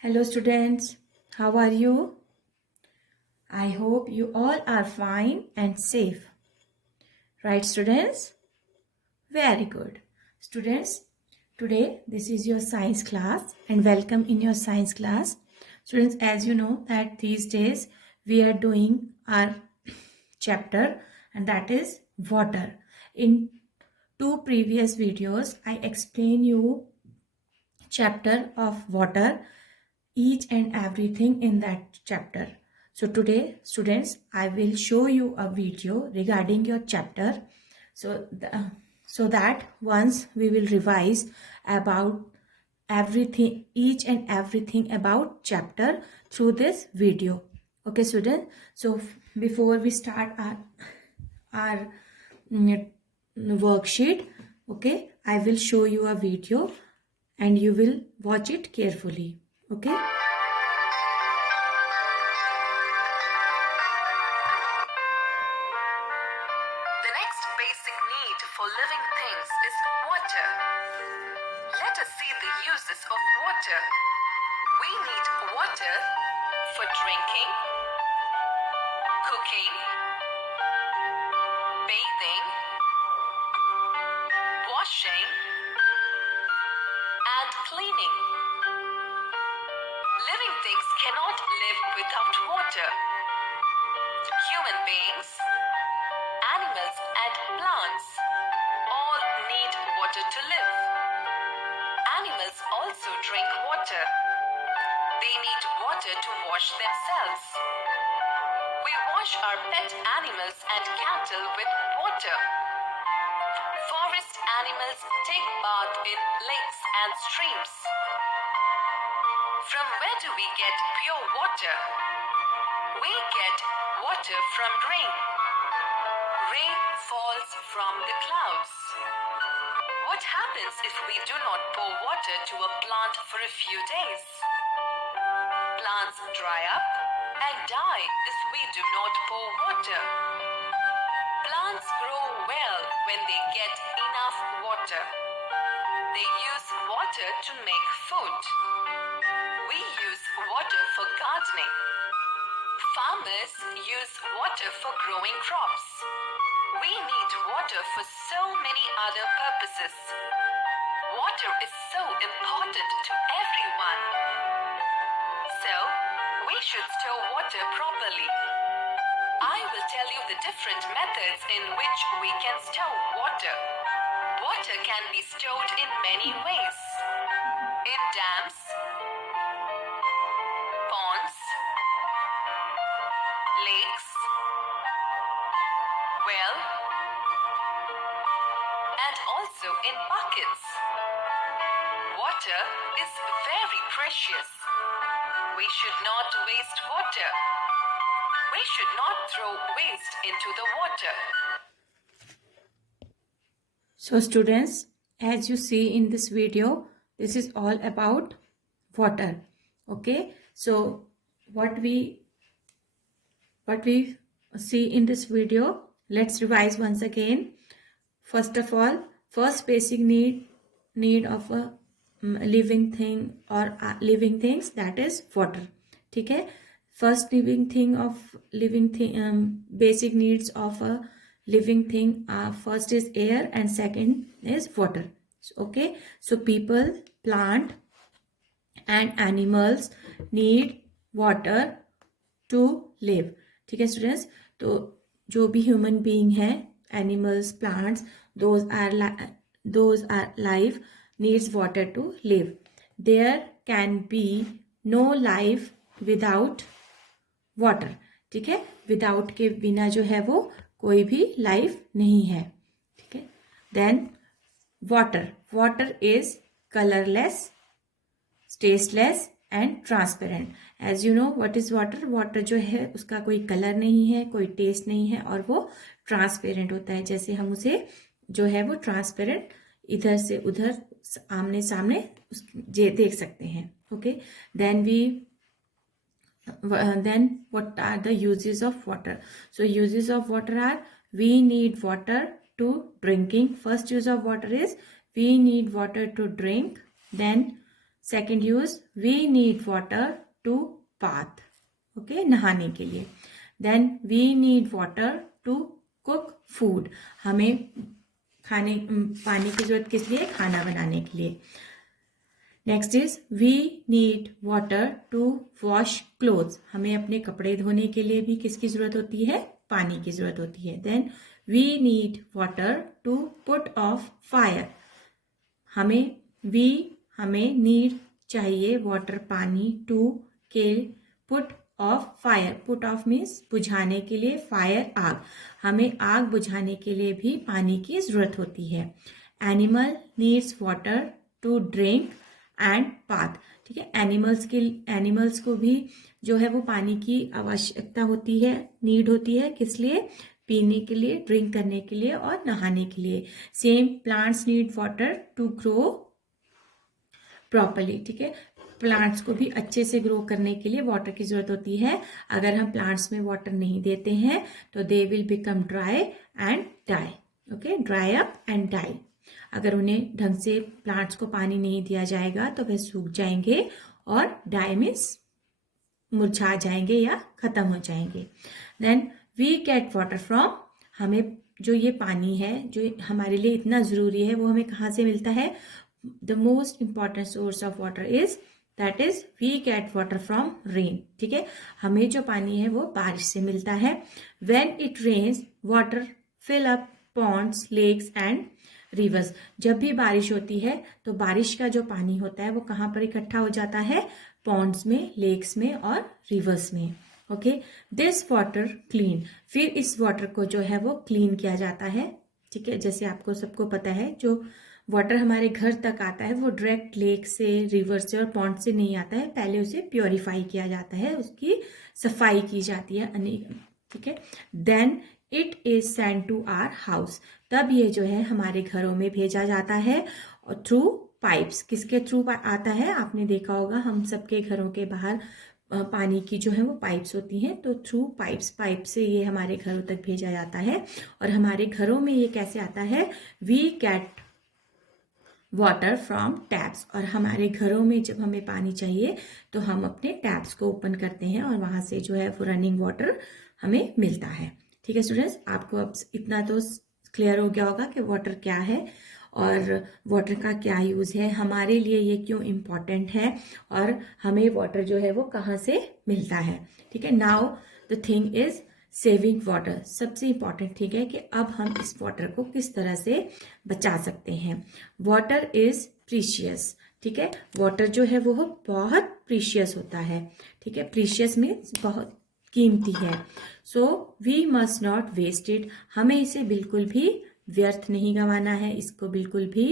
Hello students, how are you? I hope you all are fine and safe. Right students? Very good. Students, today this is your science class and welcome in your science class. Students, as you know that these days we are doing our chapter and that is water. In two previous videos, I explain you chapter of water, each and everything in that chapter. So today students I will show you a video regarding your chapter so that once we will revise about everything, each and everything about chapter through this video. Okay students, so before we start our worksheet, okay, I will show you a video and you will watch it carefully. Okay. The next basic need for living things is water. Let us see the uses of water. We need water for drinking, cooking, bathing, washing, and cleaning. Living things cannot live without water. Human beings, animals, and plants all need water to live. Animals also drink water. They need water to wash themselves. We wash our pet animals and cattle with water. Forest animals take bath in lakes and streams. From where do we get pure water? We get water from rain. Rain falls from the clouds. What happens if we do not pour water to a plant for a few days? Plants dry up and die if we do not pour water. Plants grow well when they get enough water. They use water to make food. We use water for gardening. Farmers use water for growing crops. We need water for so many other purposes. Water is so important to everyone. So, we should store water properly. I will tell you the different methods in which we can store water. Water can be stored in many ways. In dams, ponds, lakes, well, and also in buckets. Water is very precious. We should not waste water. We should not throw waste into the water. So students, as you see in this video, this is all about water. Okay, so what we see in this video, let's revise once again. First of all, first basic need of a living thing or living things, that is water. ठीक है, first basic needs of a living thing first is air and second is water. Okay, so people, plant and animals need water to live. ठीक है स्टूडेंट्स, तो जो भी human being है, animals, plants, those are life needs water to live. There can be no life without water. ठीक है, विदाउट के बिना जो है वो कोई भी लाइफ नहीं है. ठीक है, then water is colourless, tasteless and transparent. As you know what is water जो है उसका कोई कलर नहीं है, कोई टेस्ट नहीं है और वो ट्रांसपेरेंट होता है. जैसे हम उसे जो है वो ट्रांसपेरेंट इधर से उधर आमने सामने देख सकते हैं. Okay, then what are the uses of water? So uses of water are, we need water to drinking. First use of water is we need water to drink. Then second use, we need water to bath, okay, नहाने के लिए. Then we need water to cook food, हमें पानी की जरूरत किस लिए? खाना बनाने के लिए. Next is we need water to wash clothes, हमें अपने कपड़े धोने के लिए भी किसकी जरूरत होती है? पानी की जरूरत होती है. Then we need water to put off fire, हमें नीड चाहिए वाटर पानी टू के put off fire, put off means बुझाने के लिए, फायर आग, हमें आग बुझाने के लिए भी पानी की जरूरत होती है. Animal needs water to drink and bath, ठीक है, एनिमल्स को भी जो है वो पानी की आवश्यकता होती है, नीड होती है, किस लिए? पीने के लिए, ड्रिंक करने के लिए और नहाने के लिए. Same plants need water to grow properly, ठीक है, प्लांट्स को भी अच्छे से ग्रो करने के लिए वाटर की जरूरत होती है. अगर हम प्लांट्स में वाटर नहीं देते हैं तो they will become dry and die, okay, dry up and die. अगर उन्हें ढंग से प्लांट्स को पानी नहीं दिया जाएगा तो वह सूख जाएंगे और डाई मीन्स मुरझा जाएंगे या खत्म हो जाएंगे. Then we get water from, हमें जो ये पानी है जो हमारे लिए इतना ज़रूरी है वो हमें कहाँ से मिलता है? The most important source of water is that is we get water from rain, ठीक है, हमें जो पानी है वो बारिश से मिलता है. When it rains water fill up ponds, lakes and rivers, जब भी बारिश होती है तो बारिश का जो पानी होता है वो कहाँ पर इकट्ठा हो जाता है? पॉन्ड्स में, लेक्स में और रिवर्स में. ओके, दिस वाटर क्लीन, फिर इस वाटर को जो है वो क्लीन किया जाता है, ठीक है. जैसे आपको सबको पता है जो वाटर हमारे घर तक आता है वो डायरेक्ट लेक से, रिवर से और पॉन्ड से नहीं आता है, पहले उसे प्योरीफाई किया जाता है, उसकी सफाई की जाती है अनेक, ठीक है. Then it is send to our house, तब ये जो है हमारे घरों में भेजा जाता है और थ्रू पाइप्स, किसके थ्रू आता है? आपने देखा होगा हम सबके घरों के बाहर पानी की जो है वो पाइप्स होती हैं, तो थ्रू पाइप से ये हमारे घरों तक भेजा जाता है. और हमारे घरों में ये कैसे आता है? We get water from taps, और हमारे घरों में जब हमें पानी चाहिए तो हम अपने टैप्स को ओपन करते हैं और वहां से जो है वो रनिंग वाटर हमें मिलता है. ठीक है स्टूडेंट्स, आपको अब इतना तो क्लियर हो गया होगा कि वाटर क्या है और वाटर का क्या यूज़ है, हमारे लिए ये क्यों इम्पॉर्टेंट है और हमें वाटर जो है वो कहाँ से मिलता है. ठीक है, now the thing is saving water, सबसे इम्पॉर्टेंट ठीक है कि अब हम इस वाटर को किस तरह से बचा सकते हैं. वाटर इज प्रीशियस, ठीक है, वाटर जो है वो बहुत प्रीशियस होता है. ठीक है, प्रीशियस मीन्स बहुत कीमती है. So we must not waste it, हमें इसे बिल्कुल भी व्यर्थ नहीं गंवाना है, इसको बिल्कुल भी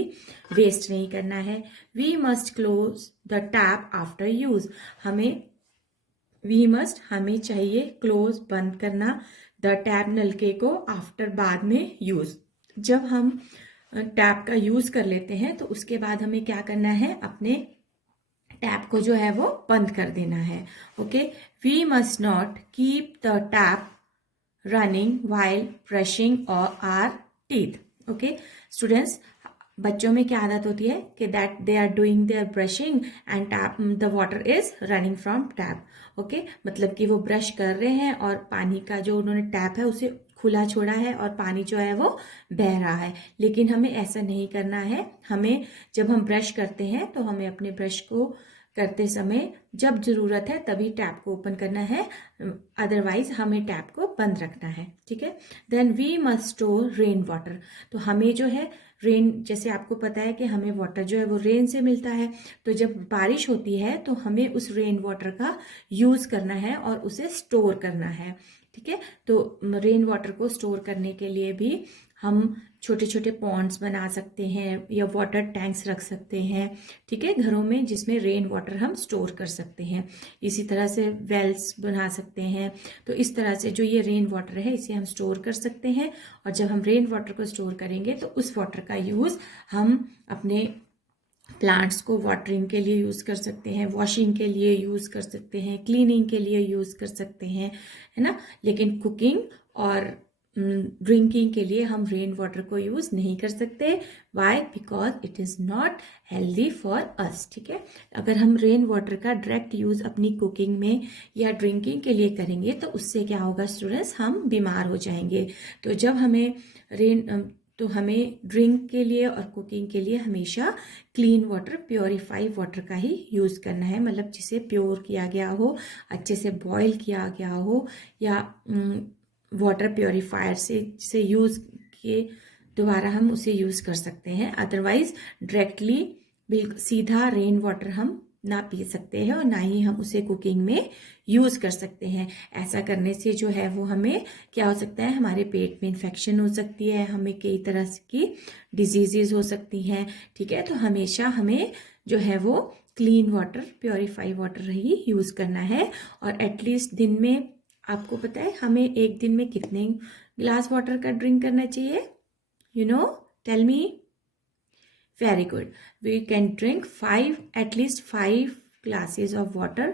वेस्ट नहीं करना है. We must close the tap after use, हमें चाहिए क्लोज, बंद करना, द टैप, नलके को, आफ्टर, बाद में, यूज, जब हम टैप का यूज कर लेते हैं तो उसके बाद हमें क्या करना है? अपने टैप को जो है वो बंद कर देना है. Okay, we must not keep the tap running while brushing और आर टीथ. ओके स्टूडेंट्स, बच्चों में क्या आदत होती है कि that they are doing their brushing and tap the water is running from tap. Okay, मतलब कि वो ब्रश कर रहे हैं और पानी का जो उन्होंने टैप है उसे खुला छोड़ा है और पानी जो है वो बह रहा है. लेकिन हमें ऐसा नहीं करना है. हमें जब हम ब्रश करते हैं तो हमें अपने ब्रश को करते समय जब जरूरत है तभी टैप को ओपन करना है, अदरवाइज हमें टैप को बंद रखना है. ठीक है, then we must store rain water, तो हमें जो है रेन, जैसे आपको पता है कि हमें वाटर जो है वो रेन से मिलता है, तो जब बारिश होती है तो हमें उस रेन वाटर का यूज करना है और उसे स्टोर करना है. ठीक है, तो रेन वाटर को स्टोर करने के लिए भी हम छोटे छोटे पॉन्ड्स बना सकते हैं या वाटर टैंक्स रख सकते हैं. ठीक है, घरों में जिसमें रेन वाटर हम स्टोर कर सकते हैं. इसी तरह से वेल्स बना सकते हैं. तो इस तरह से जो ये रेन वाटर है इसे हम स्टोर कर सकते हैं, और जब हम रेन वाटर को स्टोर करेंगे तो उस वाटर का यूज़ हम अपने प्लांट्स को वाटरिंग के लिए यूज़ कर सकते हैं, वॉशिंग के लिए यूज़ कर सकते हैं, क्लीनिंग के लिए यूज़ कर सकते हैं, है ना. लेकिन कुकिंग और ड्रिंकिंग के लिए हम रेन वाटर को यूज़ नहीं कर सकते. Why? Because it is not healthy for us. ठीक है, अगर हम रेन वाटर का डायरेक्ट यूज़ अपनी कुकिंग में या ड्रिंकिंग के लिए करेंगे तो उससे क्या होगा स्टूडेंट्स, हम बीमार हो जाएंगे. तो जब हमें तो हमें ड्रिंक के लिए और कुकिंग के लिए हमेशा क्लीन वाटर, प्योरीफाई वाटर का ही यूज़ करना है. मतलब जिसे प्योर किया गया हो, अच्छे से बॉईल किया गया हो, या वाटर प्योरीफायर से यूज़ किए दोबारा हम उसे यूज़ कर सकते हैं. अदरवाइज डायरेक्टली बिल्कुल सीधा रेन वाटर हम ना पी सकते हैं और ना ही हम उसे कुकिंग में यूज़ कर सकते हैं. ऐसा करने से जो है वो हमें क्या हो सकता है, हमारे पेट में इन्फेक्शन हो सकती है, हमें कई तरह की डिजीज़ हो सकती हैं. ठीक है, तो हमेशा हमें जो है वो क्लीन वाटर, प्योरीफाई वाटर ही यूज़ करना है. और एटलीस्ट दिन में, आपको पता है हमें एक दिन में कितने ग्लास वाटर का ड्रिंक करना चाहिए? You know, tell me. Very good. We can drink at least 5 glasses of water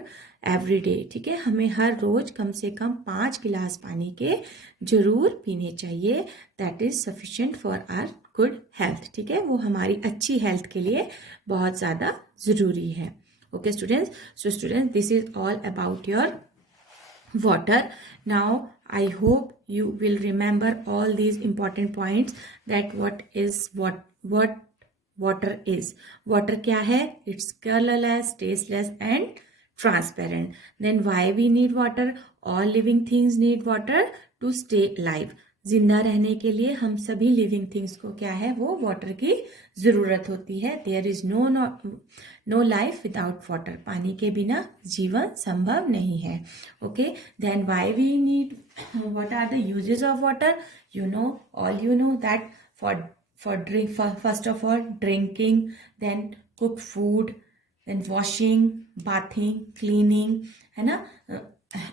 every day. ठीक है, हमें हर रोज कम से कम 5 गिलास पानी के जरूर पीने चाहिए. That is sufficient for our good health. ठीक है, वो हमारी अच्छी हेल्थ के लिए बहुत ज़्यादा ज़रूरी है. Okay students, so students, this is all about your water. Now I hope you will remember all these important points, that what water is. Water क्या है? It's colorless, tasteless and transparent. Then why we need water? All living things need water to stay alive. जिंदा रहने के लिए हम सभी living things को क्या है, वो वाटर की ज़रूरत होती है. There is no life without water. पानी के बिना जीवन संभव नहीं है. Okay, then why we need, what are the uses of water? You know that for drink, first of all drinking, then cook food, then washing, bathing, cleaning, है ना.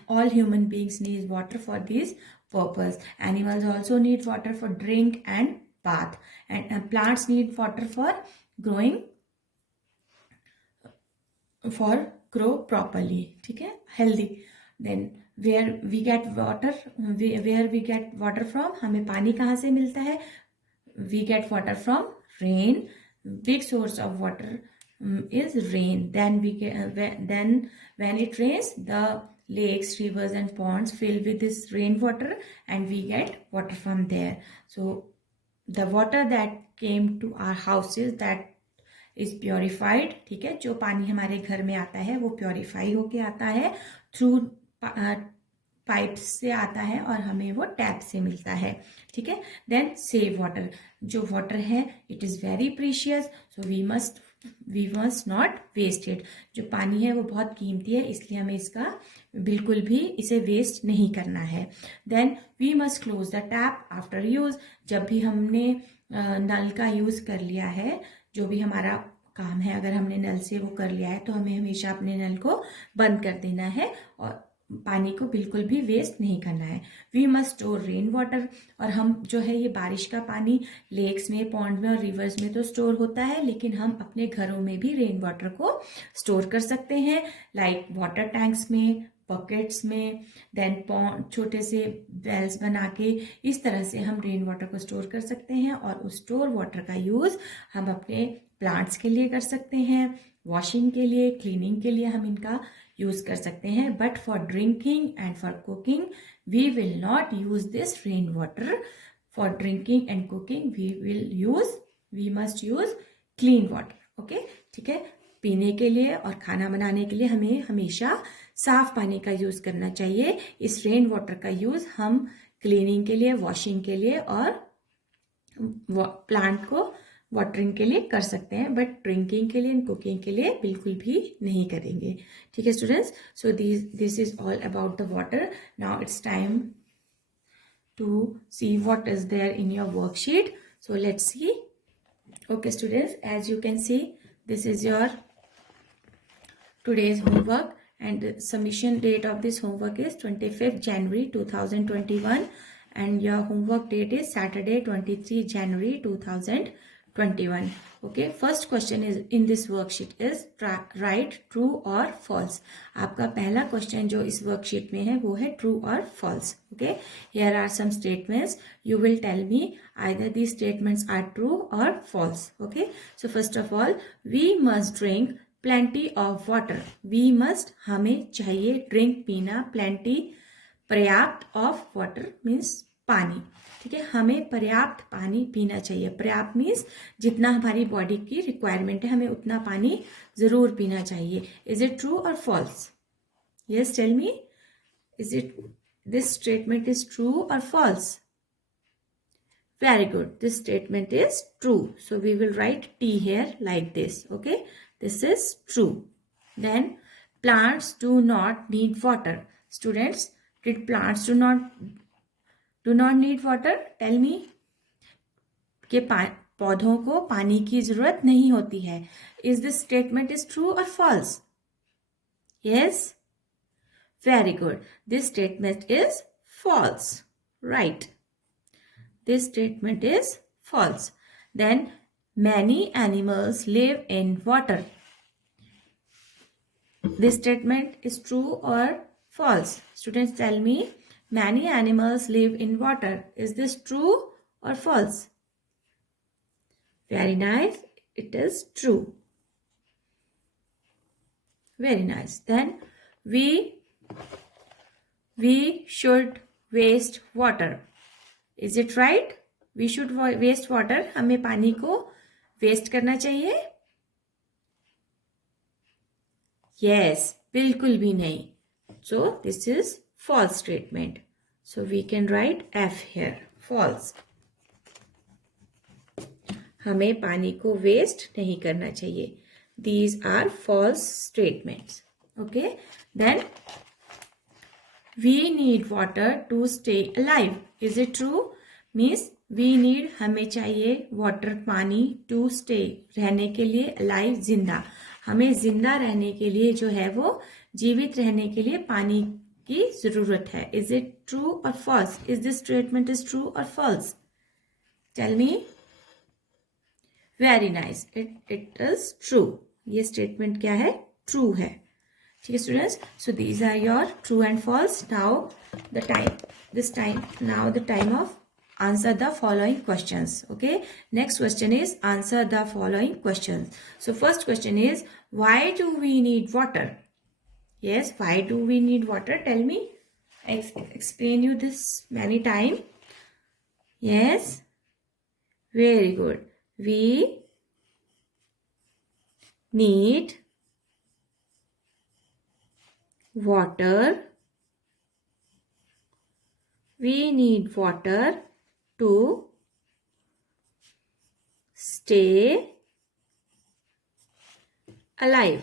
All human beings need water for this purpose. Animals also need water for drink and bath, and plants need water for grow properly. ठीक है, healthy. Then where we get water from? हमें पानी कहाँ से मिलता है? We get water from rain. Big source of water is rain. Then when it rains, the lakes, rivers and ponds fill with this rainwater, and we get water from there. So the water that came to our houses, that is purified. ठीक है, जो पानी हमारे घर में आता है वो प्योरीफाई होके आता है, थ्रू पाइप से आता है और हमें वो टैप से मिलता है. ठीक है, देन सेव वाटर. जो वाटर है it is very precious, so we must not waste it. जो पानी है वो बहुत कीमती है, इसलिए हमें इसका बिल्कुल भी इसे वेस्ट नहीं करना है. Then we must close the tap after use. जब भी हमने नल का यूज़ कर लिया है, जो भी हमारा काम है, अगर हमने नल से वो कर लिया है तो हमें हमेशा अपने नल को बंद कर देना है और पानी को बिल्कुल भी वेस्ट नहीं करना है. We must store rain water. और हम जो है ये बारिश का पानी लेक्स में, पॉन्ड में और रिवर्स में तो स्टोर होता है, लेकिन हम अपने घरों में भी रेन वाटर को स्टोर कर सकते हैं, लाइक वाटर टैंक्स में, बकेट्स में. देन छोटे से वेल्स बना के इस तरह से हम रेन वाटर को स्टोर कर सकते हैं, और उस स्टोर वाटर का यूज़ हम अपने प्लांट्स के लिए कर सकते हैं, वॉशिंग के लिए, क्लीनिंग के लिए हम इनका यूज़ कर सकते हैं. But for drinking and for cooking we will not use this rain water. For drinking and cooking we must use clean water. Okay, ठीक है. पीने के लिए और खाना बनाने के लिए हमें हमेशा साफ पानी का यूज़ करना चाहिए. इस रेन वाटर का यूज़ हम क्लीनिंग के लिए, वॉशिंग के लिए और प्लांट को वाटरिंग के लिए कर सकते हैं, बट ड्रिंकिंग के लिए, कुकिंग के लिए बिल्कुल भी नहीं करेंगे. ठीक है students, so this is all about the water. Now it's time to see what is there in your worksheet. So let's see. Okay students, as you can see, this is your today's homework, and the submission date of this homework is 25th January 2021, and your homework date is Saturday 23 January 2021. 21. Okay, first question is in this worksheet is write true or false. आपका पहला क्वेश्चन जो इस वर्कशीट में है वो है true or false. Okay, here are some statements. You will tell me either these statements are true or false. Okay, so first of all, we must drink plenty of water. We must, हमें चाहिए, drink पीना, plenty पर्याप्त of water means पानी. ठीक है, हमें पर्याप्त पानी पीना चाहिए. पर्याप्त मीन्स जितना हमारी बॉडी की रिक्वायरमेंट है हमें उतना पानी जरूर पीना चाहिए. Is it true or false? Yes, tell me, is it this statement is true or false? Very good, this statement is true. So we will write T here like this. Okay, this is true. Then plants do not need water. Students, did plants do not need water? Tell me. के पौधों को पानी की जरूरत नहीं होती है. Is this statement is true or false? Yes, very good, this statement is false. Right, this statement is false. Then many animals live in water. This statement is true or false? Students, tell me. Many animals live in water. Is this true or false? Very nice. It is true. Very nice. Then we should waste water. Is it right? We should waste water. हमें पानी को waste करना चाहिए? Yes, बिल्कुल भी नहीं. So this is false statement. So we can write F here. False. हमें पानी को waste नहीं करना चाहिए. These are false statements. Okay. Then we need water to stay alive. Is it true? Means we need, हमें चाहिए water, पानी, to stay, रहने के लिए, alive, जिंदा. हमें जिंदा रहने के लिए जो है वो, जीवित रहने के लिए पानी की जरूरत है. Is it true or false? Is this statement is true or false? Tell me. Very nice, it is true. ये स्टेटमेंट क्या है? ट्रू है. ठीक है students, so these are your true and false. Now the time of answer the following questions. Okay, next question is answer the following questions. So first question is, why do we need water? Yes, why do we need water? Tell me. I explain you this many times. Yes, very good. We need water. We need water to stay alive.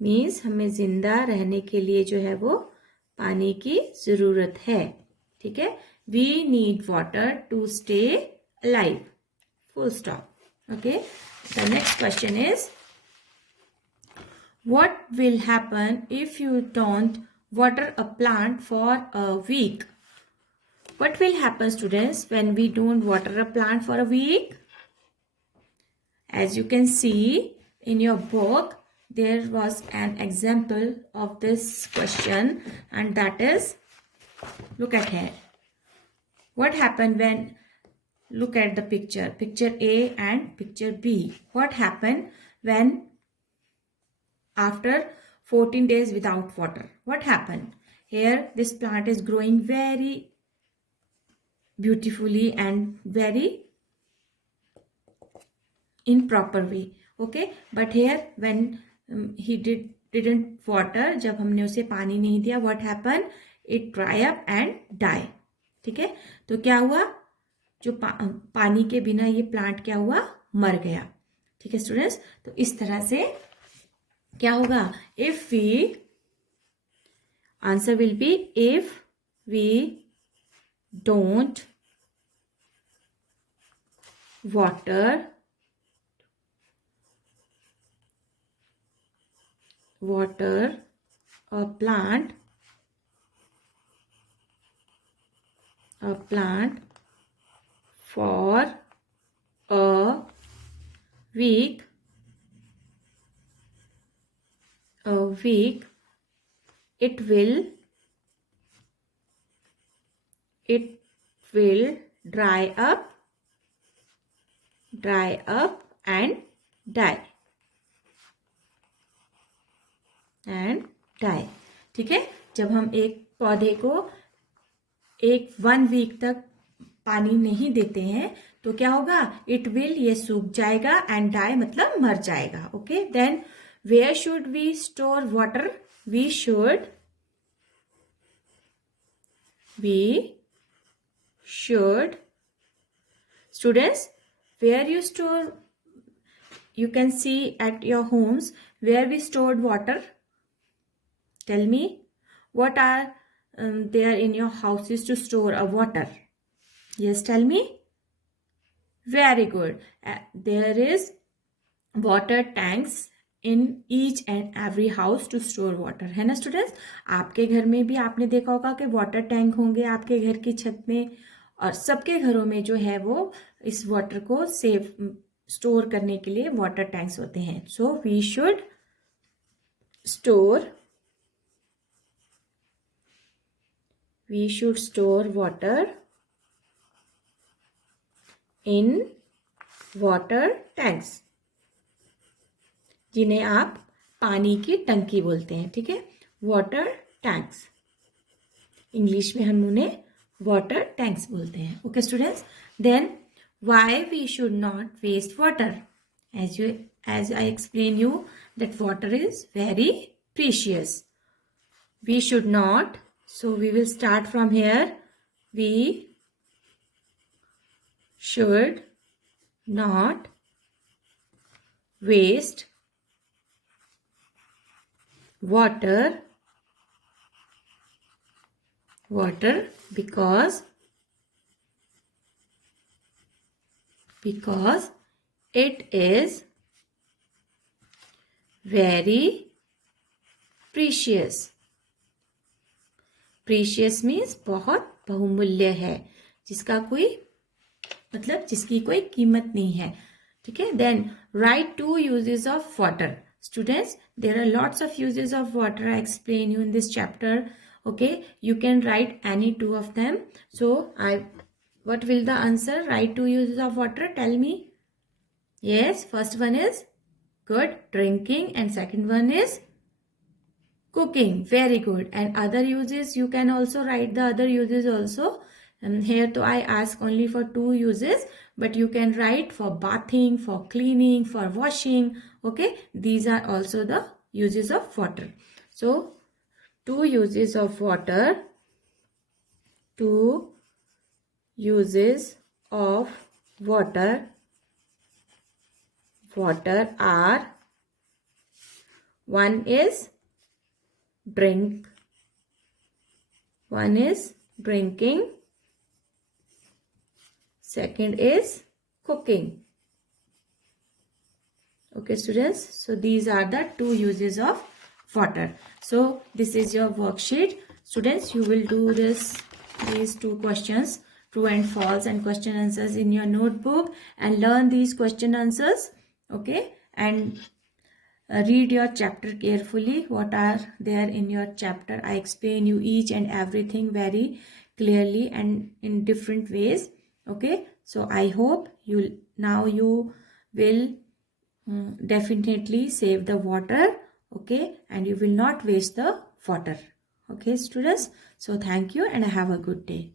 Means हमें जिंदा रहने के लिए जो है वो पानी की जरूरत है. ठीक है, we need water to stay alive. Full stop. Okay, the next question is, what will happen if you don't water a plant for a week? What will happen, students, when we don't water a plant for a week? As you can see in your book, there was an example of this question, and that is, look at here. What happened when, look at the picture A and picture B. What happened when after 14 days without water? What happened? Here this plant is growing very beautifully and very in proper way. Okay, but here when he didn't water, जब हमने उसे पानी नहीं दिया, what happened? It dry up and die. ठीक है, तो क्या हुआ? जो पानी के बिना ये प्लांट क्या हुआ? मर गया. ठीक है स्टूडेंट्स, तो इस तरह से क्या होगा? If we, answer will be if we don't water a plant for a week, it will dry up and die. ठीक है, जब हम एक पौधे को 1 वीक तक पानी नहीं देते हैं तो क्या होगा, इट विल, ये सूख जाएगा, एंड डाई मतलब मर जाएगा. Okay, then where should we store water? We should students, where you store, you can see at your homes where we stored water. Tell me, what are there in your houses to store a water? Yes, tell me. Very good. There is water tanks in each and every house to store water, है ना स्टूडेंट्स? आपके घर में भी आपने देखा होगा कि वाटर टैंक होंगे आपके घर की छत में, और सबके घरों में जो है वो इस वाटर को सेव स्टोर करने के लिए वाटर टैंक्स होते हैं. So we should store water in water tanks, जिन्हें आप पानी की टंकी बोलते हैं. ठीक है, वाटर टैंक्स, इंग्लिश में हम उन्हें वाटर टैंक्स बोलते हैं. Okay students, then why we should not waste water? as I explain you that water is very precious. We should not, so we will start from here. We should not waste water because it is very precious. Precious means बहुत बहुमूल्य है, जिसका कोई मतलब जिसकी कोई कीमत नहीं है. ठीक है, then write 2 uses of water. Students, there are lots of uses of water. I explain you in this chapter. Okay, you can write any 2 of them. So what will the answer? Write 2 uses of water. Tell me. Yes, first one is good, drinking, and second one is cooking. Very good. And other uses, you can also write the other uses also. And here to I ask only for 2 uses, but you can write for bathing, for cleaning, for washing. Okay, these are also the uses of water. So 2 uses of water. 2 uses of water are, one is drinking, second is cooking. Okay students, so these are the 2 uses of water. So this is your worksheet. Students, you will do these 2 questions, true and false, and question answers in your notebook, and learn these question answers. Okay, and read your chapter carefully. What are there in your chapter? I explain you each and everything very clearly and in different ways. Okay, so I hope you will definitely save the water. Okay, and you will not waste the water. Okay students, so thank you and have a good day.